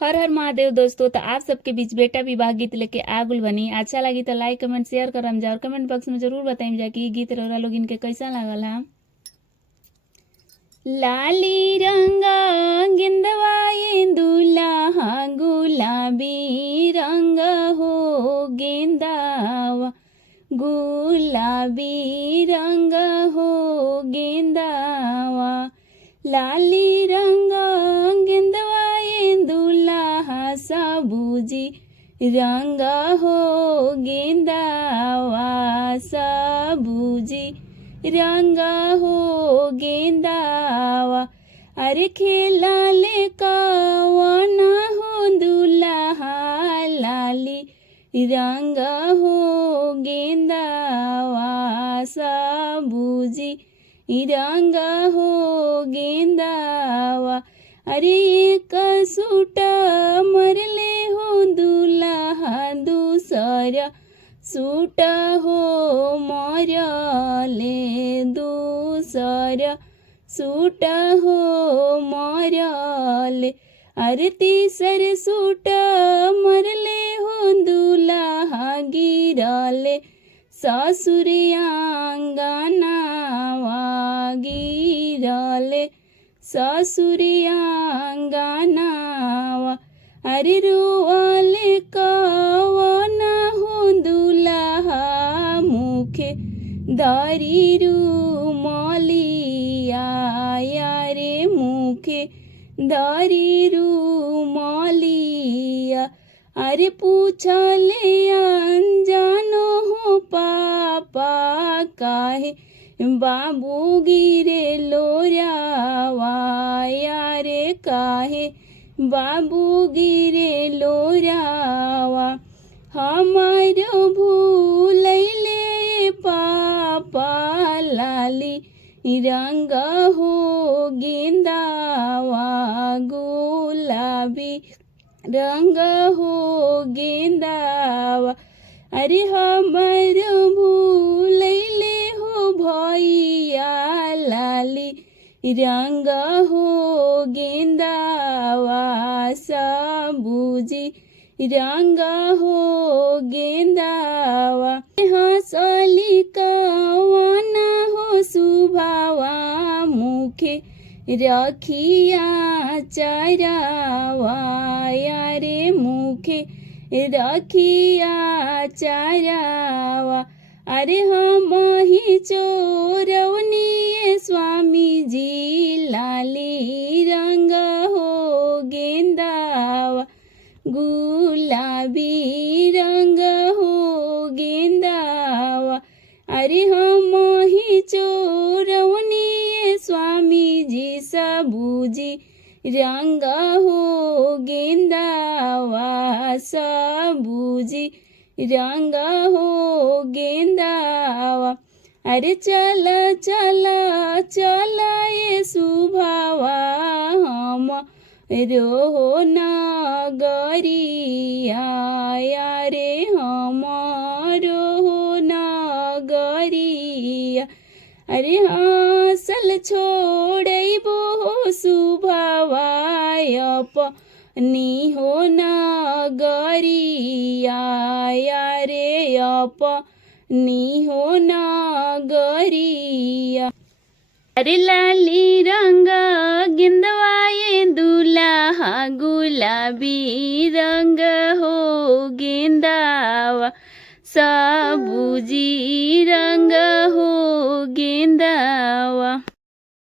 हर हर महादेव दोस्तों। तो आप सबके बीच बेटा विवाह गीत लेके आगुल बनी। अच्छा लगी तो लाइक कमेंट शेयर करम जा और कमेंट बॉक्स में जरूर बताइम जा कि गीत रौरा लोग इनके कैसा लागल है। लाली रंगा गेंदवाए दूल्हा गुलाबी रंग हो गेंदावा गुलाबी रंग हो गेंदावा लाली रंग गेंदवाए दूल्हा सबूजी रंग हो गेंदावा सबूजी रंग हो गेंदावा अरे खेला ले कावना हो दूल्हा लाली रंग हो गेंदावा सबूजी रंग हो गेंदावा अरे एक सूट मरले हो दूल्हा दूसरा सूट हो मरले दूसरा सूट हो मरले अरे तीसर सूट मरले हो दूल्हा गिरले ससुर आंगनावा गिरले ससुर आंगनावा अरे रोअले कवना हो दूल्हा मुखे दारी रूमालिया रे मुखे दारी रूमालिया अरे पूछले अनजानो हो पापा काहे बाबू गिरे लोरावा रे काहे बाबू गिरे लोरावा हमारो भूलैले पापा लाली रंग हो गेंदावा गुलाबी रंग हो गेंदावा अरे हमारो भूलैले हो भैया लाली रंग हो गेंदावा सबूजी रंग हो गेंदावा हंसली कवना हो सुभावा मुखे रखिया चरावा रे मुखे रखिया चरावा अरे हम ही चोरवनी स्वामी जी लाली रंग हो गेंदावा गुलाबी रंग हो गेंदावा अरे हम ही चोरवनी स्वामी जी सबूजी रंग हो गेंदावा सबूजी रंग हो गेंदावा अरे चला चला चला ये सुभावा हम रोहो नगरिया रे हम रोहो नगरिया अरे हंसल छोड़बो सुभावा अपनी हो नगरिया रे अपनी हो नगरिया अरे लाली रंग गेंदवाए दूल्हा गुलाबी रंग हो गेंदावा सबूजी रंग हो गेंदावा।